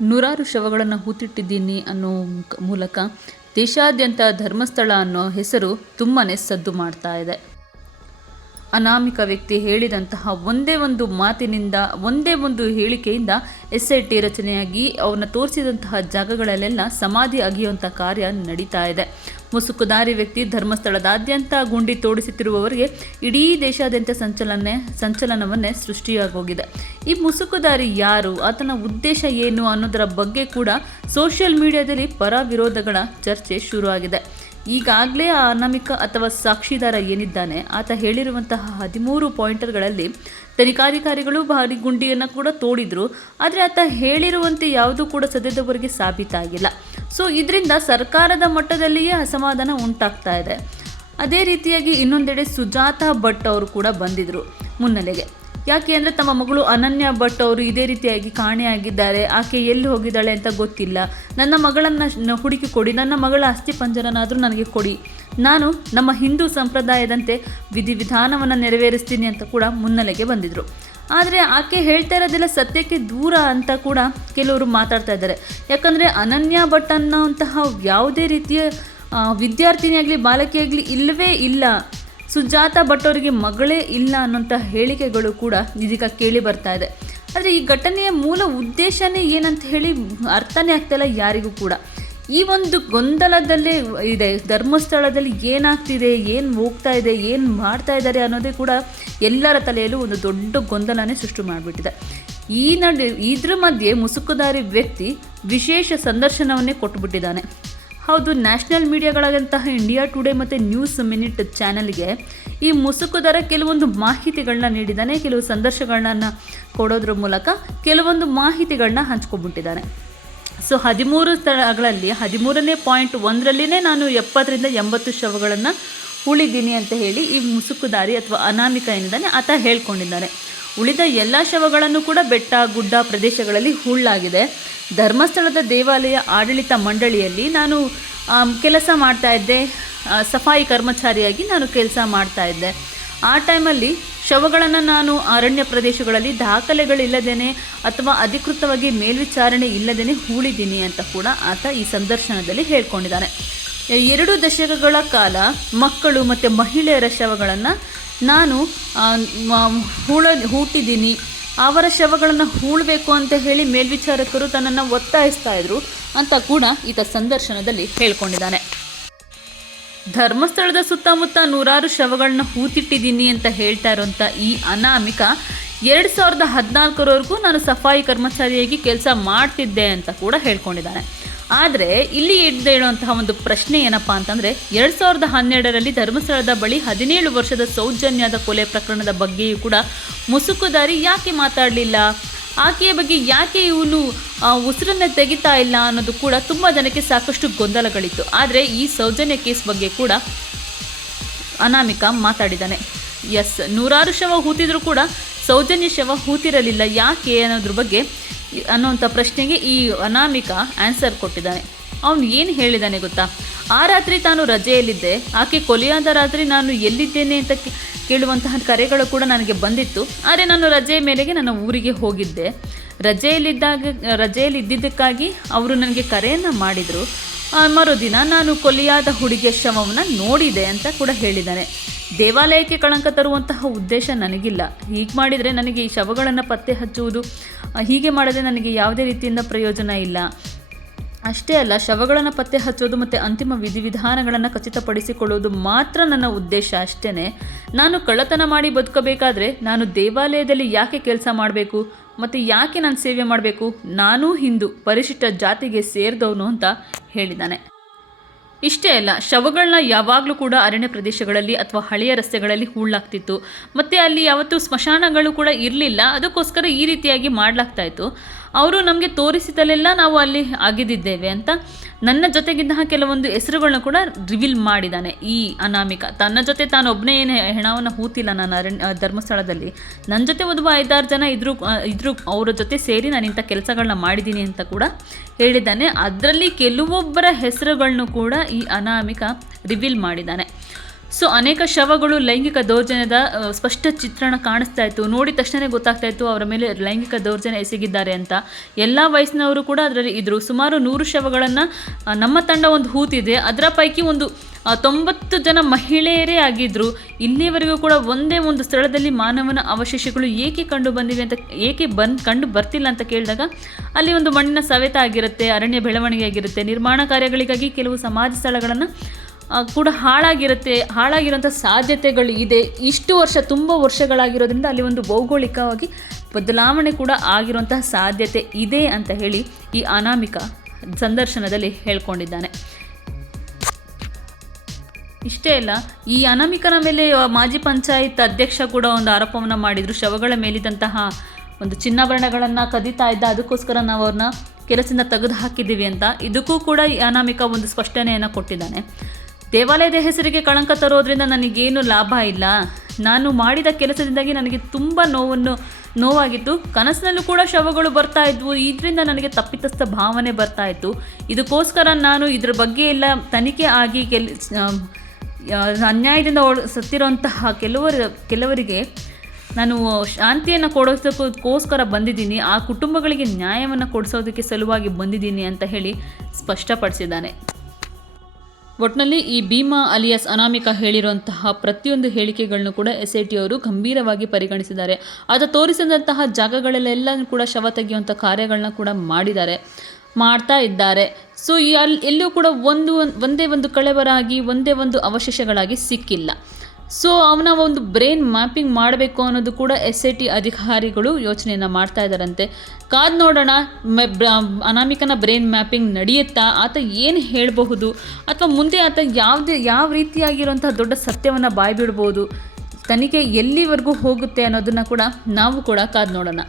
ನೂರಾರು ಶವಗಳನ್ನು ಹೂತಿಟ್ಟಿದ್ದೀನಿ ಅನ್ನೋ ಮೂಲಕ ದೇಶಾದ್ಯಂತ ಧರ್ಮಸ್ಥಳ ಅನ್ನೋ ಹೆಸರು ತುಂಬಾ ಸದ್ದು ಮಾಡ್ತಾ ಇದೆ. ಅನಾಮಿಕ ವ್ಯಕ್ತಿ ಹೇಳಿದಂತಹ ಒಂದೇ ಒಂದು ಮಾತಿನಿಂದ, ಒಂದೇ ಒಂದು ಹೇಳಿಕೆಯಿಂದ ಎಸ್ ಐ ಟಿ ರಚನೆಯಾಗಿ ಅವನ್ನ ತೋರಿಸಿದಂತಹ ಜಾಗಗಳಲ್ಲೆಲ್ಲ ಸಮಾಧಿ ಅಗಿಯುವಂಥ ಕಾರ್ಯ ನಡೀತಾ ಇದೆ. ಮುಸುಕುದಾರಿ ವ್ಯಕ್ತಿ ಧರ್ಮಸ್ಥಳದಾದ್ಯಂತ ಗುಂಡಿ ತೋಡಿಸುತ್ತಿರುವವರಿಗೆ ಇಡೀ ದೇಶಾದ್ಯಂತ ಸಂಚಲನೆ, ಸಂಚಲನವನ್ನೇ ಸೃಷ್ಟಿಯಾಗೋಗಿದೆ. ಈ ಮುಸುಕುದಾರಿ ಯಾರು, ಆತನ ಉದ್ದೇಶ ಏನು ಅನ್ನೋದರ ಬಗ್ಗೆ ಕೂಡ ಸೋಷಿಯಲ್ ಮೀಡಿಯಾದಲ್ಲಿ ಪರ ವಿರೋಧಗಳ ಚರ್ಚೆ ಶುರುವಾಗಿದೆ. ಈಗಾಗಲೇ ಅನಾಮಿಕ ಅಥವಾ ಸಾಕ್ಷಿದಾರ ಏನಿದ್ದಾನೆ, ಆತ ಹೇಳಿರುವಂತಹ ಹದಿಮೂರು ಪಾಯಿಂಟರ್ಗಳಲ್ಲಿ ತನಿಖಾಧಿಕಾರಿಗಳು ಭಾರಿ ಗುಂಡಿಯನ್ನು ಕೂಡ ತೋಡಿದ್ರು, ಆದರೆ ಆತ ಹೇಳಿರುವಂತೆ ಯಾವುದೂ ಕೂಡ ಸದ್ಯದವರೆಗೆ ಸಾಬೀತಾಗಿಲ್ಲ. ಸೊ ಇದರಿಂದ ಸರ್ಕಾರದ ಮಟ್ಟದಲ್ಲಿಯೇ ಅಸಮಾಧಾನ ಉಂಟಾಗ್ತಾ ಇದೆ. ಅದೇ ರೀತಿಯಾಗಿ ಇನ್ನೊಂದೆಡೆ ಸುಜಾತಾ ಭಟ್ ಅವರು ಕೂಡ ಬಂದಿದ್ರು ಮುನ್ನೆಲೆಗೆ. ಯಾಕೆ ಅಂದರೆ ತಮ್ಮ ಮಗಳು ಅನನ್ಯ ಭಟ್ ಅವರು ಇದೇ ರೀತಿಯಾಗಿ ಕಾಣೆಯಾಗಿದ್ದಾರೆ. ಆಕೆ ಎಲ್ಲಿ ಹೋಗಿದ್ದಾಳೆ ಅಂತ ಗೊತ್ತಿಲ್ಲ. ನನ್ನ ಮಗಳನ್ನು ಹುಡುಕಿ ಕೊಡಿ. ನನ್ನ ಮಗಳ ಅಸ್ಥಿ ಪಂಜರನಾದರೂ ನನಗೆ ಕೊಡಿ. ನಾನು ನಮ್ಮ ಹಿಂದೂ ಸಂಪ್ರದಾಯದಂತೆ ವಿಧಿವಿಧಾನವನ್ನು ನೆರವೇರಿಸ್ತೀನಿ ಅಂತ ಕೂಡ ಮುನ್ನೆಲೆಗೆ ಬಂದಿದ್ದರು ಆದರೆ ಆಕೆ ಹೇಳ್ತಾ ಇರೋದೆಲ್ಲ ಸತ್ಯಕ್ಕೆ ದೂರ ಅಂತ ಕೂಡ ಕೆಲವರು ಮಾತಾಡ್ತಾ ಇದ್ದಾರೆ. ಯಾಕಂದರೆ ಅನನ್ಯ ಭಟ್ ಅನ್ನೋಂತಹ ಯಾವುದೇ ರೀತಿಯ ವಿದ್ಯಾರ್ಥಿನಿಯಾಗಲಿ, ಬಾಲಕಿಯಾಗಲಿ ಇಲ್ಲವೇ ಇಲ್ಲ. ಸುಜಾತ ಭಟ್ ಅವರಿಗೆ ಮಗಳೇ ಇಲ್ಲ ಅನ್ನೋಂಥ ಹೇಳಿಕೆಗಳು ಕೂಡ ಇದೀಗ ಕೇಳಿ ಬರ್ತಾ ಇದೆ. ಆದರೆ ಈ ಘಟನೆಯ ಮೂಲ ಉದ್ದೇಶನೇ ಏನಂತ ಹೇಳಿ ಅರ್ಥನೇ ಆಗ್ತಾಯಿಲ್ಲ ಯಾರಿಗೂ ಕೂಡ. ಈ ಒಂದು ಗೊಂದಲದಲ್ಲೇ ಇದೆ, ಧರ್ಮಸ್ಥಳದಲ್ಲಿ ಏನಾಗ್ತಿದೆ, ಏನು ಹೋಗ್ತಾ ಇದೆ, ಏನು ಮಾಡ್ತಾ ಇದ್ದಾರೆ ಅನ್ನೋದೇ ಕೂಡ ಎಲ್ಲರ ತಲೆಯಲ್ಲೂ ಒಂದು ದೊಡ್ಡ ಗೊಂದಲನೇ ಸೃಷ್ಟಿ ಮಾಡಿಬಿಟ್ಟಿದೆ. ಈ ನಡು, ಇದ್ರ ಮಧ್ಯೆ ಮುಸುಕುದಾರಿ ವ್ಯಕ್ತಿ ವಿಶೇಷ ಸಂದರ್ಶನವನ್ನೇ ಕೊಟ್ಟುಬಿಟ್ಟಿದ್ದಾನೆ ಹೌದು, ನ್ಯಾಷನಲ್ ಮೀಡಿಯಾಗಳಾದಂತಹ ಇಂಡಿಯಾ ಟುಡೇ ಮತ್ತು ನ್ಯೂಸ್ ಮಿನಿಟ್ ಚಾನಲ್ಗೆ ಈ ಮುಸುಕುದರ ಕೆಲವೊಂದು ಮಾಹಿತಿಗಳನ್ನ ನೀಡಿದ್ದಾನೆ. ಕೆಲವು ಸಂದರ್ಶನಗಳನ್ನ ಕೊಡೋದ್ರ ಮೂಲಕ ಕೆಲವೊಂದು ಮಾಹಿತಿಗಳನ್ನ ಹಂಚ್ಕೊಂಡ್ಬಿಟ್ಟಿದ್ದಾನೆ. ಸೊ, ಹದಿಮೂರು ಸ್ಥಳಗಳಲ್ಲಿ, ಹದಿಮೂರನೇ ಪಾಯಿಂಟ್ ಒಂದರಲ್ಲಿನೇ ನಾನು ಎಪ್ಪತ್ತರಿಂದ ಎಂಬತ್ತು ಶವಗಳನ್ನು ಉಳಿದೀನಿ ಅಂತ ಹೇಳಿ ಈ ಮುಸುಕುದಾರಿ ಅಥವಾ ಅನಾಮಿಕ ಏನಿದ್ದಾನೆ ಆತ ಹೇಳ್ಕೊಂಡಿದ್ದಾನೆ. ಉಳಿದ ಎಲ್ಲ ಶವಗಳನ್ನು ಕೂಡ ಬೆಟ್ಟ, ಗುಡ್ಡ ಪ್ರದೇಶಗಳಲ್ಲಿ ಹುಳ್ಳಾಗಿದೆ. ಧರ್ಮಸ್ಥಳದ ದೇವಾಲಯ ಆಡಳಿತ ಮಂಡಳಿಯಲ್ಲಿ ನಾನು ಕೆಲಸ ಮಾಡ್ತಾ ಇದ್ದೆ. ಸಫಾಯಿ ಕರ್ಮಚಾರಿಯಾಗಿ ನಾನು ಕೆಲಸ ಮಾಡ್ತಾ ಇದ್ದೆ. ಆ ಟೈಮಲ್ಲಿ ಶವಗಳನ್ನು ನಾನು ಅರಣ್ಯ ಪ್ರದೇಶಗಳಲ್ಲಿ ದಾಖಲೆಗಳಿಲ್ಲದೇ ಅಥವಾ ಅಧಿಕೃತವಾಗಿ ಮೇಲ್ವಿಚಾರಣೆ ಇಲ್ಲದೇನೆ ಹೂಳಿದ್ದೀನಿ ಅಂತ ಕೂಡ ಆತ ಈ ಸಂದರ್ಶನದಲ್ಲಿ ಹೇಳ್ಕೊಂಡಿದ್ದಾನೆ. ಎರಡು ದಶಕಗಳ ಕಾಲ ಮಕ್ಕಳು ಮತ್ತು ಮಹಿಳೆಯರ ಶವಗಳನ್ನು ನಾನು ಹೂಳ, ಹೂಟಿದ್ದೀನಿ ಅವರ ಶವಗಳನ್ನು ಹೂಳಬೇಕು ಅಂತ ಹೇಳಿ ಮೇಲ್ವಿಚಾರಕರು ತನ್ನನ್ನು ಒತ್ತಾಯಿಸ್ತಾ ಇದ್ರು ಅಂತ ಕೂಡ ಈತ ಸಂದರ್ಶನದಲ್ಲಿ ಹೇಳ್ಕೊಂಡಿದ್ದಾನೆ. ಧರ್ಮಸ್ಥಳದ ಸುತ್ತಮುತ್ತ ನೂರಾರು ಶವಗಳನ್ನ ಹೂತಿಟ್ಟಿದ್ದೀನಿ ಅಂತ ಹೇಳ್ತಾ ಇರೋಂಥ ಈ ಅನಾಮಿಕ ಎರಡು ಸಾವಿರದ ಹದಿನಾಲ್ಕರವರೆಗೂ ನಾನು ಸಫಾಯಿ ಕರ್ಮಚಾರಿಯಾಗಿ ಕೆಲಸ ಮಾಡ್ತಿದ್ದೆ ಅಂತ ಕೂಡ ಹೇಳ್ಕೊಂಡಿದ್ದಾನೆ. ಆದರೆ ಇಲ್ಲಿ ಹೇಳುವಂತಹ ಒಂದು ಪ್ರಶ್ನೆ ಏನಪ್ಪಾ ಅಂತಂದರೆ ಎರಡು ಸಾವಿರದ ಹನ್ನೆರಡರಲ್ಲಿ ಧರ್ಮಸ್ಥಳದ ಬಳಿ ಹದಿನೇಳು ವರ್ಷದ ಸೌಜನ್ಯದ ಕೊಲೆ ಪ್ರಕರಣದ ಬಗ್ಗೆಯೂ ಕೂಡ ಮುಸುಕುದಾರಿ ಯಾಕೆ ಮಾತಾಡಲಿಲ್ಲ? ಆಕೆಯ ಬಗ್ಗೆ ಯಾಕೆ ಇವನು ಉಸಿರನ್ನು ತೆಗಿತಾ ಇಲ್ಲ ಅನ್ನೋದು ಕೂಡ ತುಂಬ ಜನಕ್ಕೆ ಸಾಕಷ್ಟು ಗೊಂದಲಗಳಿತ್ತು. ಆದರೆ ಈ ಸೌಜನ್ಯ ಕೇಸ್ ಬಗ್ಗೆ ಕೂಡ ಅನಾಮಿಕ ಮಾತಾಡಿದ್ದಾನೆ. ಎಸ್, ನೂರಾರು ಶವ ಹೂತಿದ್ರು ಕೂಡ ಸೌಜನ್ಯ ಶವ ಹೂತಿರಲಿಲ್ಲ. ಯಾಕೆ ಅನ್ನೋದ್ರ ಬಗ್ಗೆ ಅನ್ನೋಂಥ ಪ್ರಶ್ನೆಗೆ ಈ ಅನಾಮಿಕ ಆನ್ಸರ್ ಕೊಟ್ಟಿದ್ದಾನೆ. ಅವನು ಏನು ಹೇಳಿದ್ದಾನೆ ಗೊತ್ತಾ? ಆ ರಾತ್ರಿ ತಾನು ರಜೆಯಲ್ಲಿದ್ದೆ. ಆಕೆ ಕೊಲೆಯಾದ ರಾತ್ರಿ ನಾನು ಎಲ್ಲಿದ್ದೇನೆ ಅಂತ ಕೇಳುವಂತಹ ಕರೆಗಳು ಕೂಡ ನನಗೆ ಬಂದಿತ್ತು. ಆದರೆ ನಾನು ರಜೆಯ ಮೇಲೆಗೆ ನನ್ನ ಊರಿಗೆ ಹೋಗಿದ್ದೆ. ರಜೆಯಲ್ಲಿದ್ದಾಗ ರಜೆಯಲ್ಲಿ ಇದ್ದಿದ್ದಕ್ಕಾಗಿ ಅವರು ನನಗೆ ಕರೆಯನ್ನು ಮಾಡಿದರು. ಮರುದಿನ ನಾನು ಕೊಲೆಯಾದ ಹುಡುಗಿಯ ಶವವನ್ನು ನೋಡಿದೆ ಅಂತ ಕೂಡ ಹೇಳಿದ್ದಾನೆ ದೇವಾಲಯಕ್ಕೆ ಕಳಂಕ ತರುವಂತಹ ಉದ್ದೇಶ ನನಗಿಲ್ಲ. ಹೀಗೆ ಮಾಡಿದರೆ ನನಗೆ ಈ ಶವಗಳನ್ನು ಪತ್ತೆ ಹಚ್ಚುವುದು ಹೀಗೆ ಮಾಡಿದ್ರೆ ನನಗೆ ಯಾವುದೇ ರೀತಿಯಿಂದ ಪ್ರಯೋಜನ ಇಲ್ಲ. ಅಷ್ಟೇ ಅಲ್ಲ, ಶವಗಳನ್ನು ಪತ್ತೆ ಹಚ್ಚೋದು ಮತ್ತು ಅಂತಿಮ ವಿಧಿವಿಧಾನಗಳನ್ನು ಖಚಿತಪಡಿಸಿಕೊಳ್ಳುವುದು ಮಾತ್ರ ನನ್ನ ಉದ್ದೇಶ ಅಷ್ಟೇ ನಾನು ಕಳ್ಳತನ ಮಾಡಿ ಬದುಕಬೇಕಾದ್ರೆ ನಾನು ದೇವಾಲಯದಲ್ಲಿ ಯಾಕೆ ಕೆಲಸ ಮಾಡಬೇಕು, ಮತ್ತು ಯಾಕೆ ನಾನು ಸೇವೆ ಮಾಡಬೇಕು? ನಾನೂ ಹಿಂದೂ, ಪರಿಶಿಷ್ಟ ಜಾತಿಗೆ ಸೇರಿದವನು ಅಂತ ಹೇಳಿದ್ದಾನೆ. ಇಷ್ಟೇ ಅಲ್ಲ ಶವಗಳನ್ನ ಯಾವಾಗಲೂ ಕೂಡ ಅರಣ್ಯ ಪ್ರದೇಶಗಳಲ್ಲಿ ಅಥವಾ ಹಳೆಯ ರಸ್ತೆಗಳಲ್ಲಿ ಹೂಳಾಗ್ತಿತ್ತು ಮತ್ತು ಅಲ್ಲಿ ಯಾವತ್ತೂ ಸ್ಮಶಾನಗಳು ಕೂಡ ಇರಲಿಲ್ಲ. ಅದಕ್ಕೋಸ್ಕರ ಈ ರೀತಿಯಾಗಿ ಮಾಡಲಾಗ್ತಾ ಇತ್ತು. ಅವರು ನಮಗೆ ತೋರಿಸಿದಲ್ಲೆಲ್ಲ ನಾವು ಅಲ್ಲಿ ಆಗಿದ್ದಿದ್ದೇವೆ ಅಂತ. ನನ್ನ ಜೊತೆಗಿದ್ದ ಕೆಲವೊಂದು ಹೆಸರುಗಳನ್ನ ಕೂಡ ರಿವೀಲ್ ಮಾಡಿದ್ದಾನೆ ಈ ಅನಾಮಿಕ. ತನ್ನ ಜೊತೆ ತಾನು ಒಬ್ಬನೇ ಏನು ಹೆಣವನ್ನು ಹೂತಿಲ್ಲ ನಾನು ಅರಣ್ಯ ಧರ್ಮಸ್ಥಳದಲ್ಲಿ. ನನ್ನ ಜೊತೆ ಒಂದು ಐದಾರು ಜನ ಇದ್ರು ಇದ್ರು ಅವರ ಜೊತೆ ಸೇರಿ ನಾನು ಇಂಥ ಕೆಲಸಗಳನ್ನ ಮಾಡಿದ್ದೀನಿ ಅಂತ ಕೂಡ ಹೇಳಿದ್ದಾನೆ. ಅದರಲ್ಲಿ ಕೆಲವೊಬ್ಬರ ಹೆಸರುಗಳನ್ನು ಕೂಡ ಈ ಅನಾಮಿಕ ರಿವೀಲ್ ಮಾಡಿದ್ದಾನೆ. ಸೊ ಅನೇಕ ಶವಗಳು ಲೈಂಗಿಕ ದೌರ್ಜನ್ಯದ ಸ್ಪಷ್ಟ ಚಿತ್ರಣ ಕಾಣಿಸ್ತಾ ಇತ್ತು. ನೋಡಿದ ತಕ್ಷಣ ಗೊತ್ತಾಗ್ತಾ ಇತ್ತು ಅವರ ಮೇಲೆ ಲೈಂಗಿಕ ದೌರ್ಜನ್ಯ ಎಸಗಿದ್ದಾರೆ ಅಂತ. ಎಲ್ಲ ವಯಸ್ಸಿನವರು ಕೂಡ ಅದರಲ್ಲಿ ಇದ್ರು. ಸುಮಾರು ನೂರು ಶವಗಳನ್ನು ನಮ್ಮ ತಂಡ ಒಂದು ಹೂತಿದೆ. ಅದರ ಪೈಕಿ ಒಂದು ತೊಂಬತ್ತು ಜನ ಮಹಿಳೆಯರೇ ಆಗಿದ್ರು. ಇಲ್ಲಿಯವರೆಗೂ ಕೂಡ ಒಂದೇ ಒಂದು ಸ್ಥಳದಲ್ಲಿ ಮಾನವನ ಅವಶೇಷಗಳು ಏಕೆ ಕಂಡು ಬಂದಿವೆ ಅಂತ, ಏಕೆ ಬಂದ್, ಕಂಡು ಬರ್ತಿಲ್ಲ ಅಂತ ಕೇಳಿದಾಗ, ಅಲ್ಲಿ ಒಂದು ಮಣ್ಣಿನ ಸವೆತ ಆಗಿರುತ್ತೆ, ಅರಣ್ಯ ಬೆಳವಣಿಗೆ ಆಗಿರುತ್ತೆ. ನಿರ್ಮಾಣ ಕಾರ್ಯಗಳಿಗಾಗಿ ಕೆಲವು ಸಮಾಜ ಸ್ಥಳಗಳನ್ನು ಕೂಡ ಹಾಳಾಗಿರುತ್ತೆ ಹಾಳಾಗಿರೋಂಥ ಸಾಧ್ಯತೆಗಳು ಇದೆ. ಇಷ್ಟು ವರ್ಷ, ತುಂಬ ವರ್ಷಗಳಾಗಿರೋದ್ರಿಂದ ಅಲ್ಲಿ ಒಂದು ಭೌಗೋಳಿಕವಾಗಿ ಬದಲಾವಣೆ ಕೂಡ ಆಗಿರುವಂತಹ ಸಾಧ್ಯತೆ ಇದೆ ಅಂತ ಹೇಳಿ ಈ ಅನಾಮಿಕ ಸಂದರ್ಶನದಲ್ಲಿ ಹೇಳ್ಕೊಂಡಿದ್ದಾನೆ. ಇಷ್ಟೇ ಅಲ್ಲ, ಈ ಅನಾಮಿಕನ ಮೇಲೆ ಮಾಜಿ ಪಂಚಾಯತ್ ಅಧ್ಯಕ್ಷ ಕೂಡ ಒಂದು ಆರೋಪವನ್ನು ಮಾಡಿದರು. ಶವಗಳ ಮೇಲಿದ್ದಂತಹ ಒಂದು ಚಿನ್ನಾಭರಣಗಳನ್ನು ಕದೀತಾ ಇದ್ದ ಅದಕ್ಕೋಸ್ಕರ ನಾವು ಅವ್ರನ್ನ ಕೆಲಸದಿಂದ ತೆಗೆದು ಹಾಕಿದ್ದೀವಿ ಅಂತ. ಇದಕ್ಕೂ ಕೂಡ ಈ ಅನಾಮಿಕ ಒಂದು ಸ್ಪಷ್ಟನೆಯನ್ನು ಕೊಟ್ಟಿದ್ದಾನೆ. ದೇವಾಲಯದ ಹೆಸರಿಗೆ ಕಳಂಕ ತರೋದ್ರಿಂದ ನನಗೇನು ಲಾಭ ಇಲ್ಲ. ನಾನು ಮಾಡಿದ ಕೆಲಸದಿಂದಾಗಿ ನನಗೆ ತುಂಬ ನೋವನ್ನು, ನೋವಾಗಿತ್ತು. ಕನಸಿನಲ್ಲೂ ಕೂಡ ಶವಗಳು ಬರ್ತಾ ಇದ್ವು. ಇದರಿಂದ ನನಗೆ ತಪ್ಪಿತಸ್ಥ ಭಾವನೆ ಬರ್ತಾ ಇತ್ತು. ಇದಕ್ಕೋಸ್ಕರ ನಾನು ಇದ್ರ ಬಗ್ಗೆ ಎಲ್ಲ ತನಿಖೆ ಆಗಿ ಕೆಲ್ ಅನ್ಯಾಯದಿಂದ ಓಡ್ ಸತ್ತಿರೋಂತಹ ಕೆಲವರು, ಕೆಲವರಿಗೆ ನಾನು ಶಾಂತಿಯನ್ನು ಕೊಡಿಸೋದಕ್ಕೋಸ್ಕರ ಬಂದಿದ್ದೀನಿ. ಆ ಕುಟುಂಬಗಳಿಗೆ ನ್ಯಾಯವನ್ನು ಕೊಡಿಸೋದಕ್ಕೆ ಸಲುವಾಗಿ ಬಂದಿದ್ದೀನಿ ಅಂತ ಹೇಳಿ ಸ್ಪಷ್ಟಪಡಿಸಿದ್ದಾನೆ. ಒಟ್ಟಿನಲ್ಲಿ ಈ ಭೀಮಾ ಅಲಿಯಾಸ್ ಅನಾಮಿಕ ಹೇಳಿರುವಂತಹ ಪ್ರತಿಯೊಂದು ಹೇಳಿಕೆಗಳನ್ನು ಕೂಡ ಎಸ್ ಐ ಟಿ ಅವರು ಗಂಭೀರವಾಗಿ ಪರಿಗಣಿಸಿದ್ದಾರೆ. ಅದು ತೋರಿಸಿದಂತಹ ಜಾಗಗಳಲ್ಲೆಲ್ಲ ಕೂಡ ಶವ ತೆಗೆಯುವಂಥ ಕಾರ್ಯಗಳನ್ನ ಕೂಡ ಮಾಡಿದ್ದಾರೆ, ಮಾಡ್ತಾ ಇದ್ದಾರೆ. ಸೊ ಅಲ್ಲಿ ಎಲ್ಲೂ ಕೂಡ ಒಂದು, ಒಂದೇ ಒಂದು ಕಳೆವರಾಗಿ, ಒಂದೇ ಒಂದು ಅವಶೇಷಗಳಾಗಿ ಸಿಕ್ಕಿಲ್ಲ. ಸೊ ಅವನ ಒಂದು ಬ್ರೈನ್ ಮ್ಯಾಪಿಂಗ್ ಮಾಡಬೇಕು ಅನ್ನೋದು ಕೂಡ ಎಸ್ ಐ ಟಿ ಅಧಿಕಾರಿಗಳು ಯೋಚನೆಯನ್ನು ಮಾಡ್ತಾ ಇದ್ದಾರಂತೆ. ಕಾದ್ ನೋಡೋಣ ಅನಾಮಿಕನ ಬ್ರೈನ್ ಮ್ಯಾಪಿಂಗ್ ನಡೆಯುತ್ತಾ? ಆತ ಏನು ಹೇಳಬಹುದು? ಅಥವಾ ಮುಂದೆ ಆತ ಯಾವುದೇ, ಯಾವ ರೀತಿಯಾಗಿರುವಂತಹ ದೊಡ್ಡ ಸತ್ಯವನ್ನು ಬಾಯ್ಬಿಡ್ಬೋದು? ತನಿಖೆ ಎಲ್ಲಿವರೆಗೂ ಹೋಗುತ್ತೆ ಅನ್ನೋದನ್ನು ಕೂಡ ನಾವು ಕೂಡ ಕಾದ್ ನೋಡೋಣ.